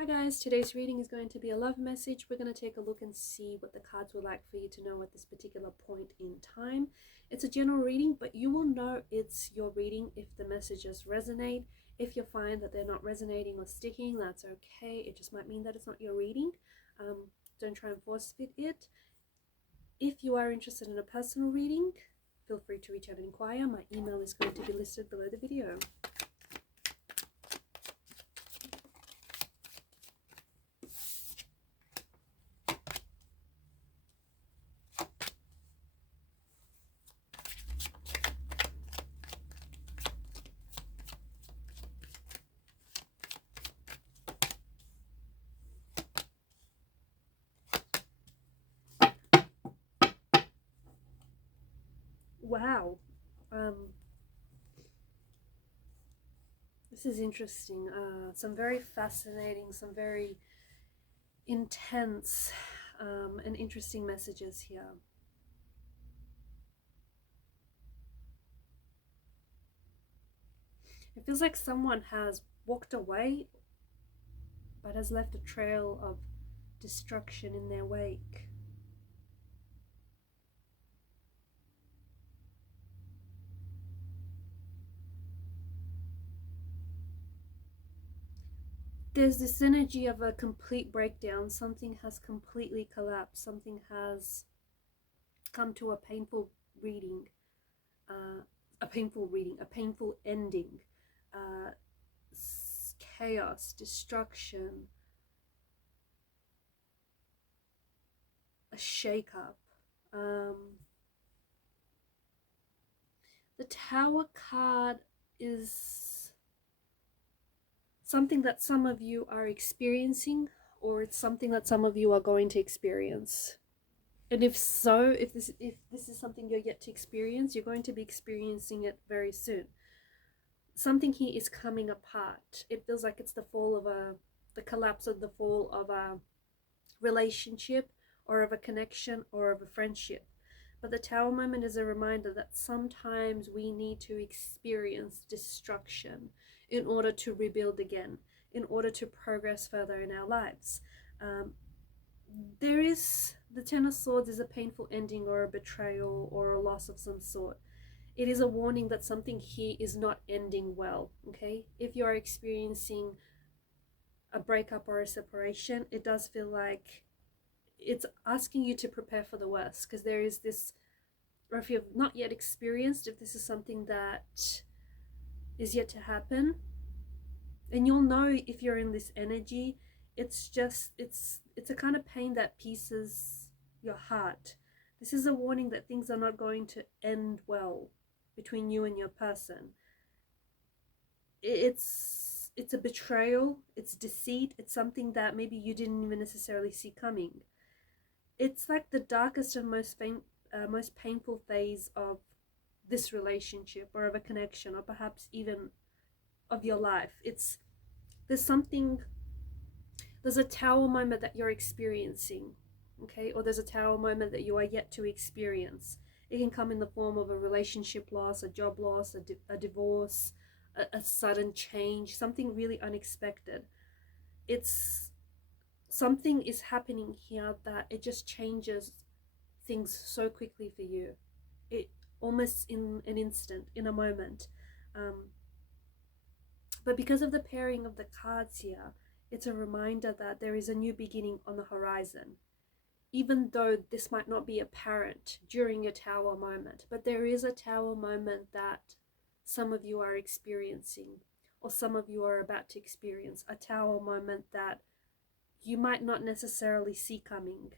Hi guys, today's reading is going to be a love message. We're going to take a look and see what the cards would like for you to know at this particular point in time. It's a general reading, but you will know it's your reading if the messages resonate. If you find that they're not resonating or sticking, that's okay. It just might mean that it's not your reading. Don't try and force fit it. If you are interested in a personal reading, feel free to reach out and inquire. My email is going to be listed below the video. Wow. This is interesting. Some very fascinating, some very intense and interesting messages here. It feels like someone has walked away but has left a trail of destruction in their wake. There's this energy of a complete breakdown. Something has completely collapsed. Something has come to a painful reading, a painful ending, chaos, destruction, a shake-up. The Tower card is something that some of you are experiencing, or it's something that some of you are going to experience. And if so, if this is something you're yet to experience, you're going to be experiencing it very soon. Something here is coming apart. It feels like it's the collapse of the fall of a relationship, or of a connection, or of a friendship. But the Tower moment is a reminder that sometimes we need to experience destruction in order to rebuild again, in order to progress further in our lives. The Ten of Swords is a painful ending, or a betrayal, or a loss of some sort. It is a warning that something here is not ending well, okay? If you are experiencing a breakup or a separation, it does feel like it's asking you to prepare for the worst, because there is this, or if you've not yet experienced, if this is something that is yet to happen, and you'll know if you're in this energy, it's a kind of pain that pieces your heart. This is a warning that things are not going to end well between you and your person. It's a betrayal, it's deceit, it's something that maybe you didn't even necessarily see coming. It's like the darkest and most painful phase of this relationship, or of a connection, or perhaps even of your life. There's a Tower moment that you're experiencing, okay? Or there's a Tower moment that you are yet to experience. It can come in the form of a relationship loss, a job loss, a divorce, a sudden change, something really unexpected. Something is happening here that it just changes things so quickly for you. It almost in an instant, in a moment. But because of the pairing of the cards here, it's a reminder that there is a new beginning on the horizon. Even though this might not be apparent during your Tower moment, but there is a Tower moment that some of you are experiencing, or some of you are about to experience, a Tower moment that you might not necessarily see coming.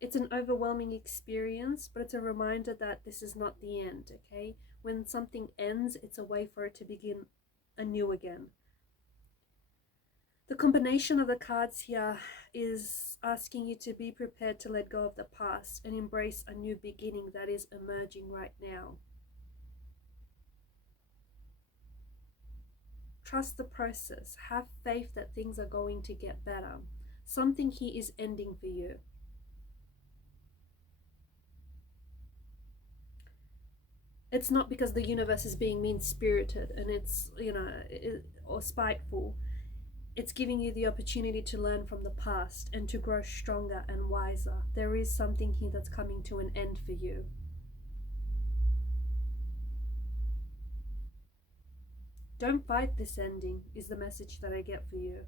It's an overwhelming experience, but it's a reminder that this is not the end, okay? When something ends, it's a way for it to begin anew again. The combination of the cards here is asking you to be prepared to let go of the past and embrace a new beginning that is emerging right now. Trust the process. Have faith that things are going to get better. Something here is ending for you. It's not because the universe is being mean-spirited and it's, or spiteful. It's giving you the opportunity to learn from the past and to grow stronger and wiser. There is something here that's coming to an end for you. Don't fight this ending, is the message that I get for you.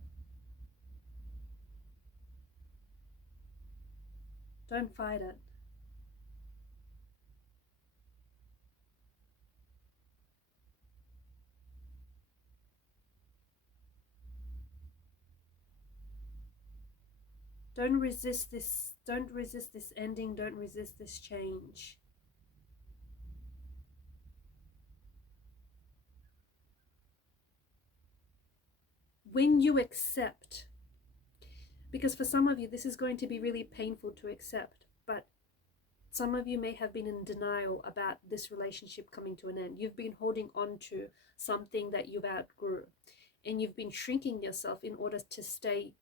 Don't fight it. Don't resist this ending, don't resist this change. When you accept, because for some of you this is going to be really painful to accept, but some of you may have been in denial about this relationship coming to an end. You've been holding on to something that you've outgrew, and you've been shrinking yourself in order to stay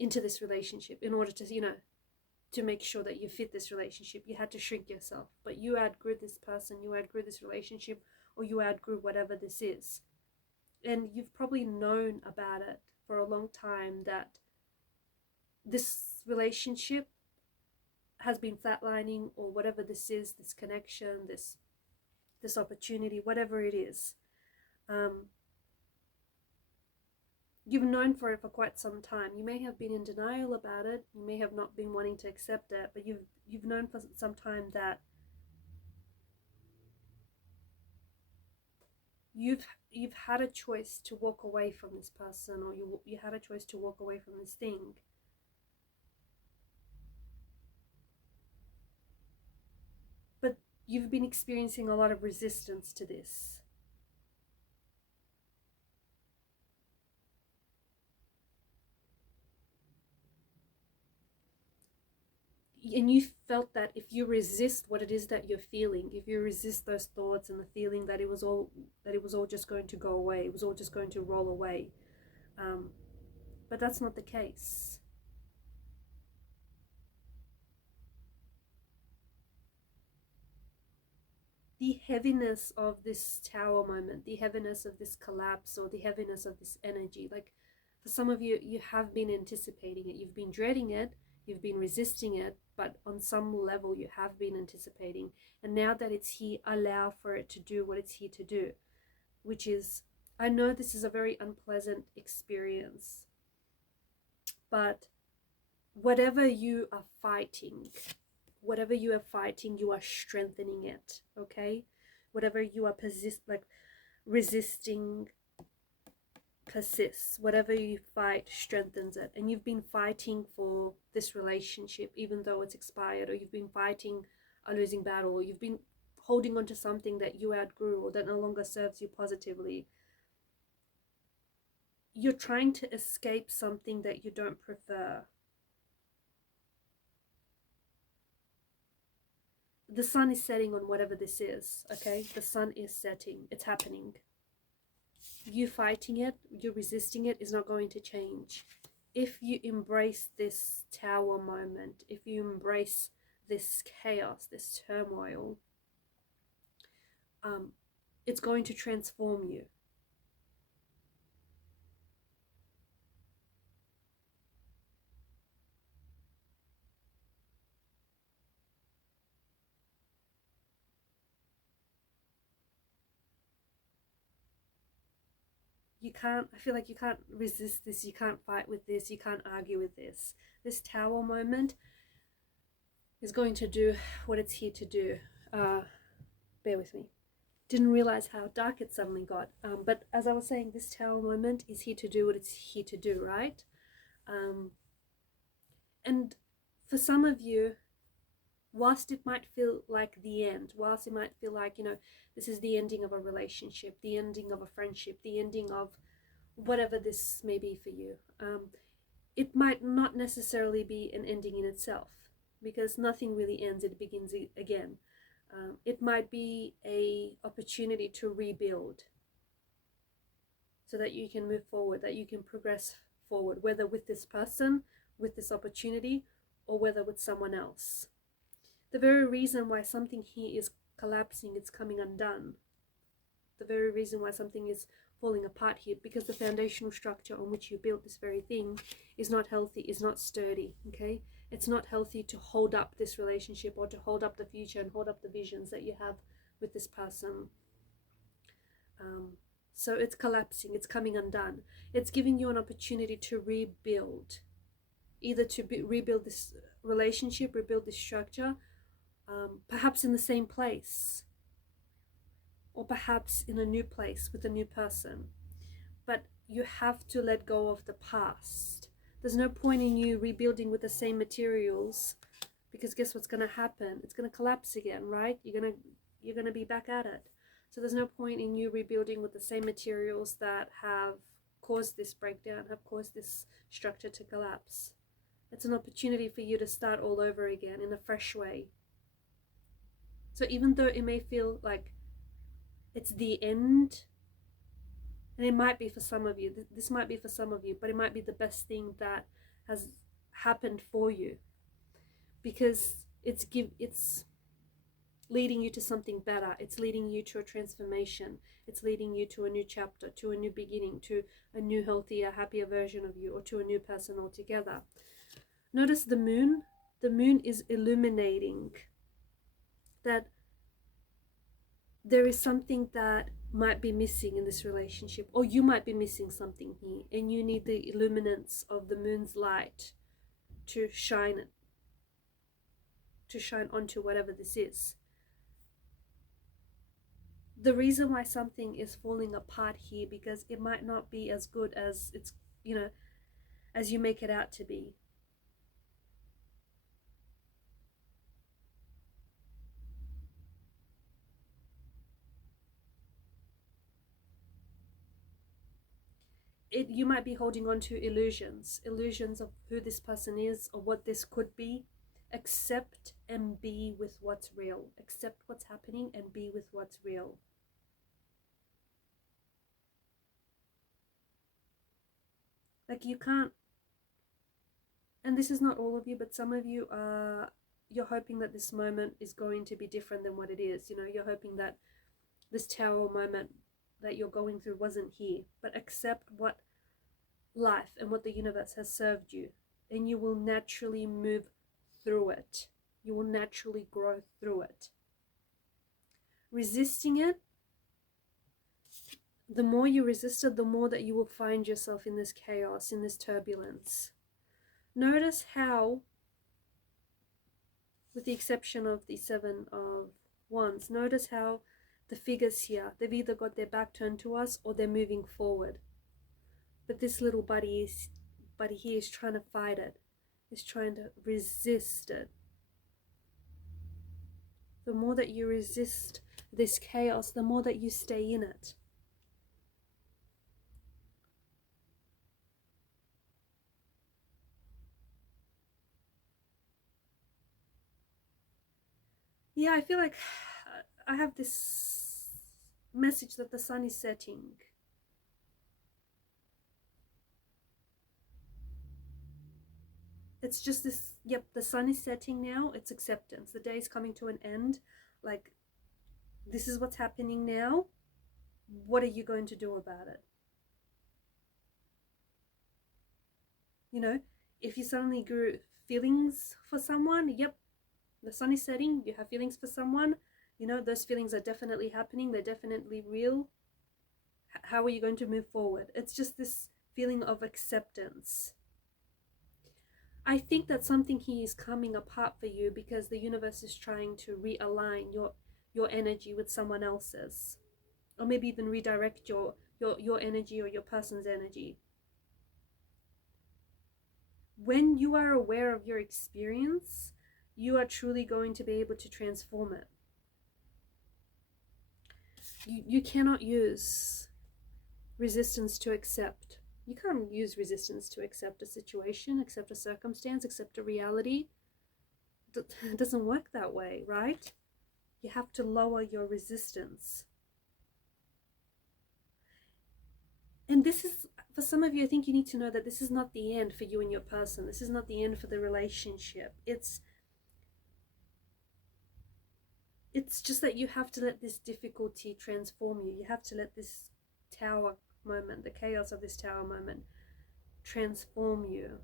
into this relationship, in order to, to make sure that you fit this relationship. You had to shrink yourself, but you outgrew this person, you outgrew this relationship, or you outgrew whatever this is. And you've probably known about it for a long time, that this relationship has been flatlining, or whatever this is, this connection, this opportunity, whatever it is. You've known for it for quite some time. You may have been in denial about it. You may have not been wanting to accept it, but you've known for some time that you've had a choice to walk away from this person, or you had a choice to walk away from this thing. But you've been experiencing a lot of resistance to this. And you felt that if you resist what it is that you're feeling, if you resist those thoughts and the feeling that it was all just going to go away, it was all just going to roll away, but that's not the case. The heaviness of this tower moment, the heaviness of this collapse, or the heaviness of this energy, like for some of you, you have been anticipating it, you've been dreading it, you've been resisting it, but on some level you have been anticipating. And now that it's here, allow for it to do what it's here to do, which is, I know this is a very unpleasant experience, but whatever you are fighting, you are strengthening it, okay? Whatever you are resisting persists. Whatever you fight strengthens it. And you've been fighting for this relationship even though it's expired, or you've been fighting a losing battle, or you've been holding on to something that you outgrew or that no longer serves you positively. You're trying to escape something that you don't prefer. The sun is setting on whatever this is, okay? The sun is setting. It's happening. You fighting it, you resisting it is not going to change. If you embrace this tower moment, if you embrace this chaos, this turmoil, it's going to transform you. I feel like you can't resist this, you can't fight with this, you can't argue with this. This tower moment is going to do what it's here to do. Bear with me. Didn't realize how dark it suddenly got. But as I was saying, this tower moment is here to do what it's here to do, right? And for some of you, whilst it might feel like the end, whilst it might feel like, this is the ending of a relationship, the ending of a friendship, the ending of whatever this may be for you, it might not necessarily be an ending in itself, because nothing really ends, it begins again. It might be an opportunity to rebuild so that you can move forward, that you can progress forward, whether with this person, with this opportunity, or whether with someone else. The very reason why something here is collapsing, it's coming undone. The very reason why something is falling apart here, because the foundational structure on which you built this very thing is not healthy, is not sturdy, okay? It's not healthy to hold up this relationship, or to hold up the future and hold up the visions that you have with this person. So it's collapsing, it's coming undone. It's giving you an opportunity to rebuild, either to rebuild this relationship, rebuild this structure, perhaps in the same place, or perhaps in a new place with a new person. But you have to let go of the past. There's no point in you rebuilding with the same materials, because guess what's going to happen? It's going to collapse again, right? You're going to be back at it. So there's no point in you rebuilding with the same materials that have caused this breakdown, have caused this structure to collapse. It's an opportunity for you to start all over again in a fresh way. So even though it may feel like it's the end, and it might be for some of you, this might be for some of you, but it might be the best thing that has happened for you, because it's leading you to something better. It's leading you to a transformation. It's leading you to a new chapter, to a new beginning, to a new, healthier, happier version of you, or to a new person altogether. Notice the moon. The moon is illuminating that there is something that might be missing in this relationship, or you might be missing something here, and you need the illuminance of the moon's light to shine it, to shine onto whatever this is. The reason why something is falling apart here, because it might not be as good as it's, as you make it out to be. You might be holding on to illusions of who this person is or what this could be. Accept and be with what's real. Accept what's happening and be with what's real. Like, you can't, and this is not all of you, but some of you are, you're hoping that this moment is going to be different than what it is. You're hoping that this tower moment that you're going through wasn't here, but accept what life and what the universe has served you, and you will naturally move through it. You will naturally grow through it. Resisting it, the more you resist it, the more that you will find yourself in this chaos, in this turbulence. Notice how, with the exception of the Seven of Wands, notice how the figures here, they've either got their back turned to us or they're moving forward. But this little buddy here is trying to fight it. Is trying to resist it. The more that you resist this chaos, the more that you stay in it. Yeah, I feel like I have this message that the sun is setting. It's just this, yep, the sun is setting now. It's acceptance. The day is coming to an end. Like, this is what's happening now. What are you going to do about it? If you suddenly grew feelings for someone, yep, the sun is setting, you have feelings for someone, those feelings are definitely happening, they're definitely real. How are you going to move forward? It's just this feeling of acceptance. I think that something here is coming apart for you because the universe is trying to realign your energy with someone else's, or maybe even redirect your energy or your person's energy. When you are aware of your experience, you are truly going to be able to transform it. You cannot use resistance to accept. You can't use resistance to accept a situation, accept a circumstance, accept a reality. It doesn't work that way, right? You have to lower your resistance. And this is, for some of you, I think you need to know that this is not the end for you and your person. This is not the end for the relationship. It's just that you have to let this difficulty transform you. You have to let this tower moment, the chaos of this Tower moment, transform you.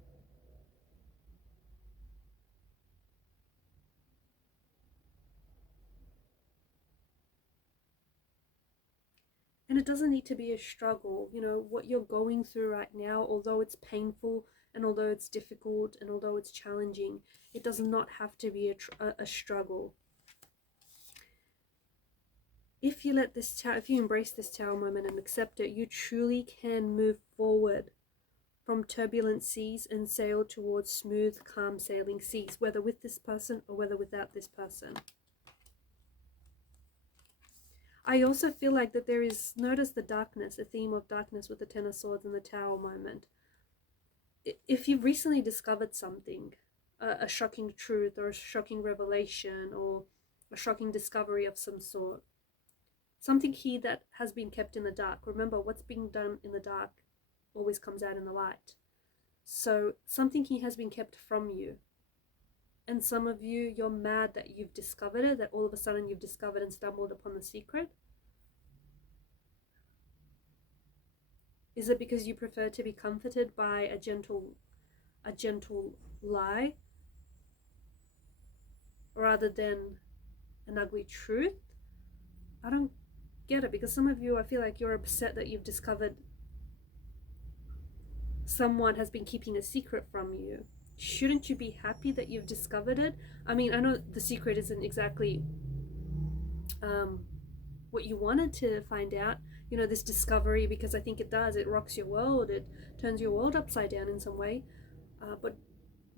And it doesn't need to be a struggle. You know, what you're going through right now, although it's painful and although it's difficult and although it's challenging, it does not have to be a struggle. If you let this if you embrace this Tower moment and accept it, you truly can move forward from turbulent seas and sail towards smooth, calm sailing seas, whether with this person or whether without this person. I also feel like that there is, notice the darkness, the theme of darkness with the Ten of Swords and the Tower moment. If you've recently discovered something, a shocking truth or a shocking revelation or a shocking discovery of some sort, something here that has been kept in the dark. Remember, what's being done in the dark always comes out in the light. So something here has been kept from you. And some of you, you're mad that you've discovered it, that all of a sudden you've discovered and stumbled upon the secret. Is it because you prefer to be comforted by a gentle lie rather than an ugly truth? I don't get it, because some of you, I feel like you're upset that you've discovered someone has been keeping a secret from you. Shouldn't you be happy that you've discovered it? I mean, I know the secret isn't exactly what you wanted to find out, you know, this discovery, because I think it does. It rocks your world. It turns your world upside down in some way. But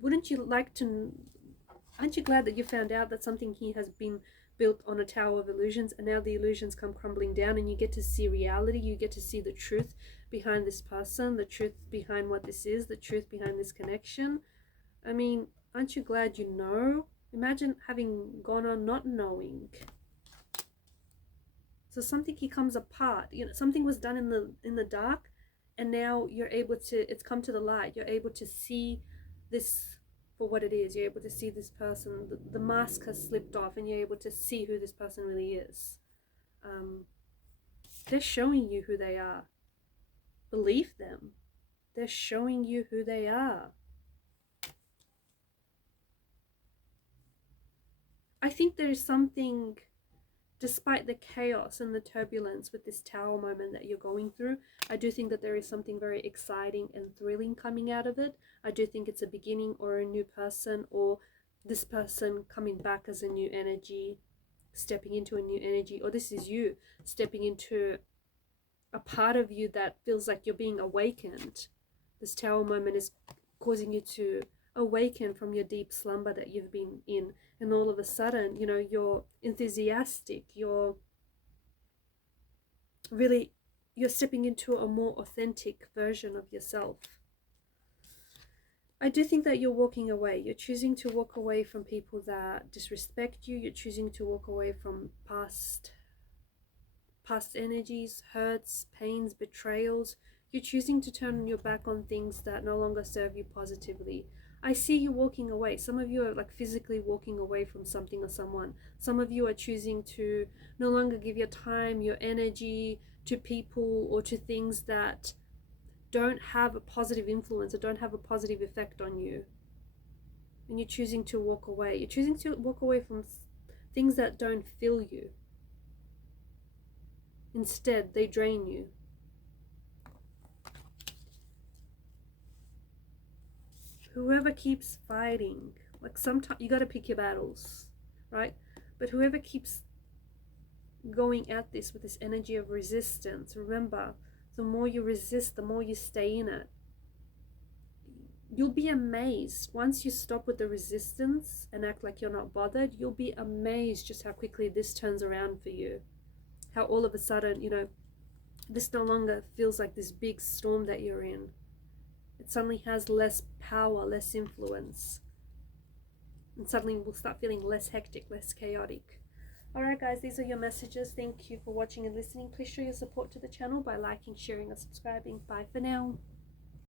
wouldn't you like to, aren't you glad that you found out that something here has been built on a tower of illusions, and now the illusions come crumbling down and you get to see reality, you get to see the truth behind this person, the truth behind what this is, the truth behind this connection? I mean, aren't you glad you know? Imagine having gone on not knowing. So something here comes apart. You know, something was done in the dark, and now you're able to, it's come to the light. You're able to see this for what it is. You're able to see this person. The mask has slipped off and you're able to see who this person really is. They're showing you who they are. Believe them. They're showing you who they are. I think there is something, despite the chaos and the turbulence with this Tower moment that you're going through, I do think that there is something very exciting and thrilling coming out of it. I do think it's a beginning or a new person, or this person coming back as a new energy, stepping into a new energy, or this is you stepping into a part of you that feels like you're being awakened. This Tower moment is causing you to awaken from your deep slumber that you've been in, and all of a sudden, you know, you're enthusiastic, you're stepping into a more authentic version of yourself. I do think that you're walking away. You're choosing to walk away from people that disrespect you. You're choosing to walk away from past energies, hurts, pains, betrayals. You're choosing to turn your back on things that no longer serve you positively. I see you walking away. Some of you are like physically walking away from something or someone. Some of you are choosing to no longer give your time, your energy to people or to things that don't have a positive influence or don't have a positive effect on you. And you're choosing to walk away. You're choosing to walk away from things that don't fill you. Instead, they drain you. Whoever keeps fighting, like sometimes you got to pick your battles, right? But whoever keeps going at this with this energy of resistance, remember, the more you resist, the more you stay in it. You'll be amazed once you stop with the resistance and act like you're not bothered. You'll be amazed just how quickly this turns around for you. How all of a sudden, you know, this no longer feels like this big storm that you're in. It suddenly has less power, less influence. And suddenly we'll start feeling less hectic, less chaotic. Alright guys, these are your messages. Thank you for watching and listening. Please show your support to the channel by liking, sharing, or subscribing. Bye for now.